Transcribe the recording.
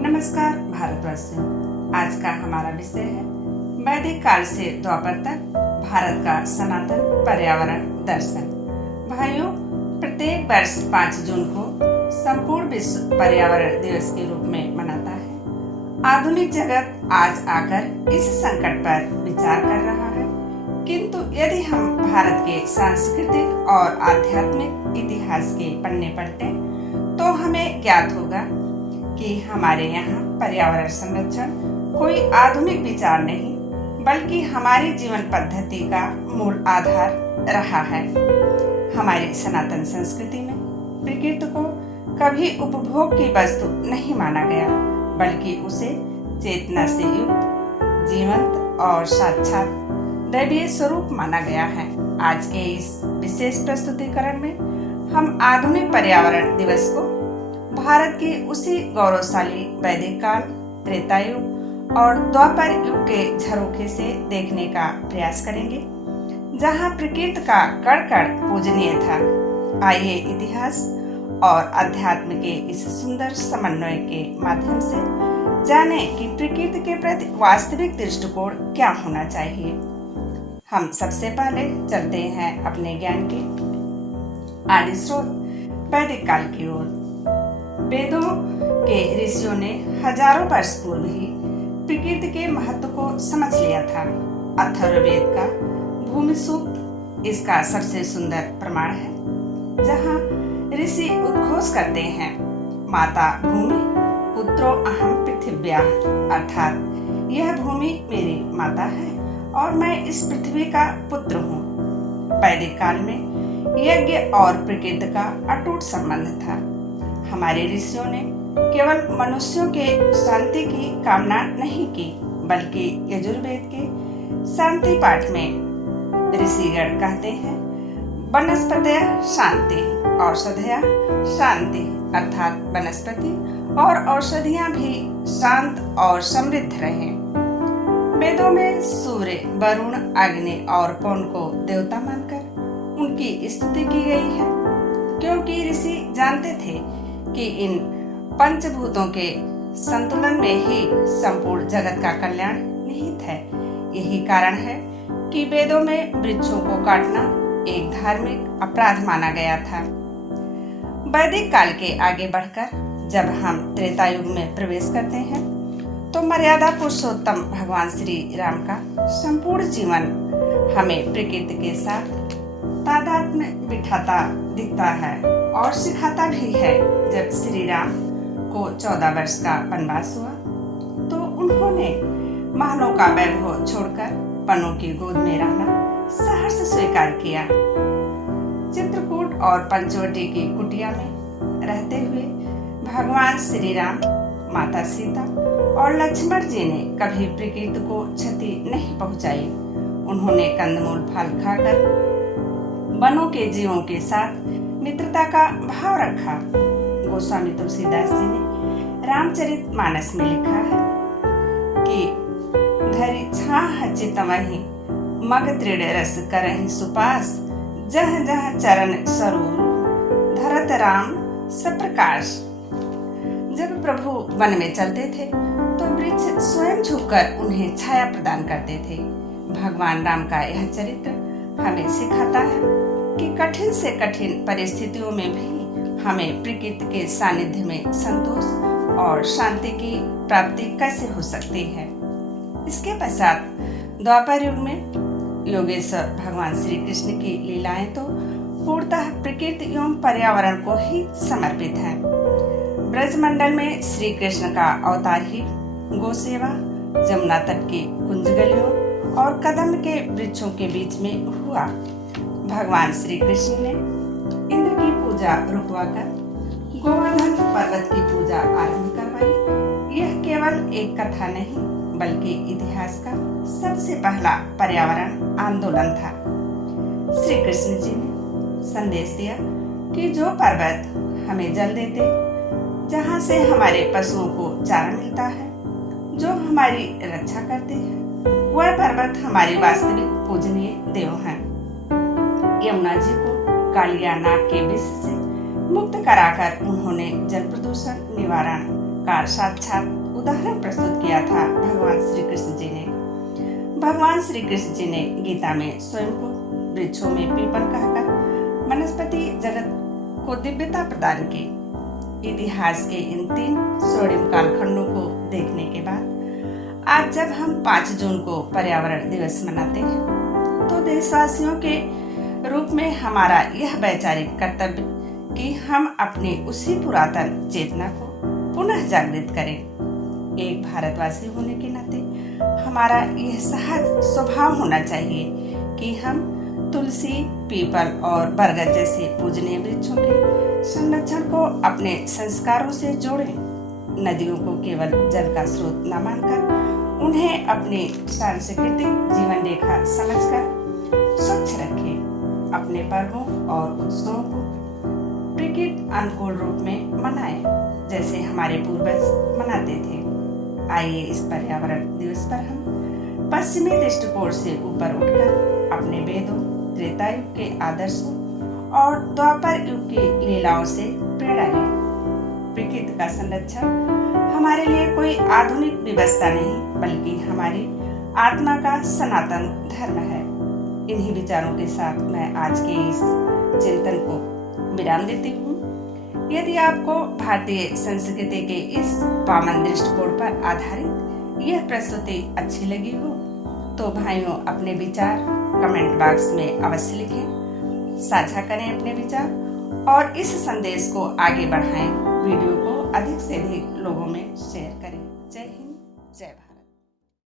नमस्कार भारतवासियों। आज का हमारा विषय है वैदिक काल से द्वापर तक भारत का सनातन पर्यावरण दर्शन। भाइयों, प्रत्येक वर्ष 5 जून को संपूर्ण विश्व पर्यावरण दिवस के रूप में मनाता है। आधुनिक जगत आज आकर इस संकट पर विचार कर रहा है, किंतु यदि हम भारत के सांस्कृतिक और आध्यात्मिक इतिहास के पन्ने पलटें तो हमें ज्ञात होगा कि हमारे यहाँ पर्यावरण संरक्षण कोई आधुनिक विचार नहीं, बल्कि हमारी जीवन पद्धति का मूल आधार रहा है। हमारी सनातन संस्कृति में प्रकृति को कभी उपभोग की वस्तु नहीं माना गया, बल्कि उसे चेतना से युक्त, जीवंत और साक्षात दैवीय स्वरूप माना गया है। आज के इस विशेष प्रस्तुतिकरण में हम आधुनिक पर्यावरण दिवस को भारत के उसी गौरवशाली वैदिक काल, त्रेता युग और द्वापर युग के झरोखे से देखने का प्रयास करेंगे, जहां प्रकृति का कण कण पूजनीय था। आइए इतिहास और अध्यात्म के इस सुंदर समन्वय के माध्यम से जानें कि प्रकृति के प्रति वास्तविक दृष्टिकोण क्या होना चाहिए। हम सबसे पहले चलते हैं अपने ज्ञान के आदि स्रोत वैदिक काल की ओर। वेदों के ऋषियों ने हजारों वर्ष पूर्व ही प्रकृति के महत्व को समझ लिया था। अथर्ववेद का भूमि सूक्त इसका सबसे सुंदर प्रमाण है, जहां ऋषि उद्घोष करते हैं, माता भूमि पुत्रो अहम पृथिव्या, अर्थात यह भूमि मेरी माता है और मैं इस पृथ्वी का पुत्र हूँ। वैदिक काल में यज्ञ और प्रकृति का अटूट संबंध था। हमारे ऋषियों ने केवल मनुष्यों के शांति की कामना नहीं की, बल्कि यजुर्वेद के शांति पाठ में ऋषिगण कहते हैं, वनस्पतयः शांति औषधयः शांति, अर्थात वनस्पति और औषधियां भी शांत और समृद्ध रहें। वेदों में सूर्य, वरुण, अग्नि और पवन को देवता मानकर उनकी स्तुति की गई है, क्योंकि ऋषि जानते थे कि इन पंचभूतों के संतुलन में ही संपूर्ण जगत का कल्याण निहित है। यही कारण है कि वेदों में वृक्षों को काटना एक धार्मिक अपराध माना गया था। वैदिक काल के आगे बढ़कर जब हम त्रेता युग में प्रवेश करते हैं तो मर्यादा पुरुषोत्तम भगवान श्री राम का संपूर्ण जीवन हमें प्रकृति के साथ तादात्म्य बिठाता दिखता है और सिखाता भी है। जब श्री राम को 14 वर्ष का वनवास हुआ तो उन्होंने महलों का वैभव छोड़कर वनों की गोद में रहना सहर्ष स्वीकार किया। चित्रकूट और पंचवटी की कुटिया में रहते हुए भगवान श्री राम, माता सीता और लक्ष्मण जी ने कभी प्रकृति को क्षति नहीं पहुंचाई। उन्होंने कंदमूल फल खाकर वनों के जीवों के साथ मित्रता का भाव रखा। गोस्वामी तुलसीदास जी ने रामचरितमानस में लिखा है कि धरि छाह चितमहि मग तृण रस करहि सुपास, जह जह चरण सरोर धरत राम सप्रकाश। जब प्रभु वन में चलते थे तो वृक्ष स्वयं झुककर उन्हें छाया प्रदान करते थे। भगवान राम का यह चरित्र हमें सिखाता है कि कठिन से कठिन परिस्थितियों में भी हमें प्रकृति के सानिध्य में संतोष और शांति की प्राप्ति कैसे हो सकती है। इसके पश्चात द्वापर युग में योगेश्वर भगवान श्री कृष्ण की लीलाएं तो पूर्णतः प्रकृति एवं पर्यावरण को ही समर्पित है। ब्रजमंडल में श्री कृष्ण का अवतार ही गौ सेवा, जमुना तट की कुंज गलियों और कदम के वृक्षों के बीच में हुआ। भगवान श्री कृष्ण ने इंद्र की पूजा रुकवाकर गोवर्धन पर्वत की पूजा आरंभ करवाई। यह केवल एक कथा नहीं, बल्कि इतिहास का सबसे पहला पर्यावरण आंदोलन था। श्री कृष्ण जी ने संदेश दिया कि जो पर्वत हमें जल देते, जहाँ से हमारे पशुओं को चारा मिलता है, जो हमारी रक्षा करते हैं, वह पर्वत हमारी वास्तविक पूजनीय देव हैं। यमुना जी को कालिया नाग के विष से मुक्त कराकर उन्होंने जल प्रदूषण निवारण का साक्षात उदाहरण प्रस्तुत किया था भगवान श्री कृष्ण जी ने। भगवान श्री कृष्ण जी ने गीता में स्वयं को वृक्षों में पीपल कहकर वनस्पति जगत को दिव्यता प्रदान की। इतिहास के इन 3 स्वर्णिम कालखंडों को देखने के बाद आज जब हम 5 जून को पर्यावरण दिवस मनाते हैं तो देशवासियों के रूप में हमारा यह वैचारिक कर्तव्य कि हम अपनी उसी पुरातन चेतना को पुनः जागृत करें। एक भारतवासी होने के नाते हमारा यह सहज स्वभाव होना चाहिए कि हम तुलसी, पीपल और बरगद जैसे पूजनीय वृक्षों के संरक्षण को अपने संस्कारों से जोड़ें। नदियों को केवल जल का स्रोत न मानकर उन्हें अपनी सांस्कृतिक जीवन रेखा समझकर स्वच्छ रखें। अपने पर्वों और उत्सवों को प्रकृति अनुकूल रूप में मनाएं, जैसे हमारे पूर्वज मनाते थे। आइए इस पर्यावरण दिवस पर हम पश्चिमी दृष्टिकोण से ऊपर उठकर अपने वेदों, त्रेता युग के आदर्शों और द्वापर युग की लीलाओं से प्रेरणा लें। प्रकृति का संरक्षण हमारे लिए कोई आधुनिक व्यवस्था नहीं बल्कि हमारी आत्मा का सनातन धर्म है। इन्हीं विचारों के साथ मैं आज के इस चिंतन को विराम देती हूँ। यदि आपको भारतीय संस्कृति के इस पावन दृष्टिकोण पर आधारित यह प्रस्तुति अच्छी लगी हो तो भाइयों अपने विचार कमेंट बॉक्स में अवश्य लिखें, साझा करें अपने विचार और इस संदेश को आगे बढ़ाएं। वीडियो को अधिक से अधिक लोगों में शेयर करें। जय हिंद, जय भारत।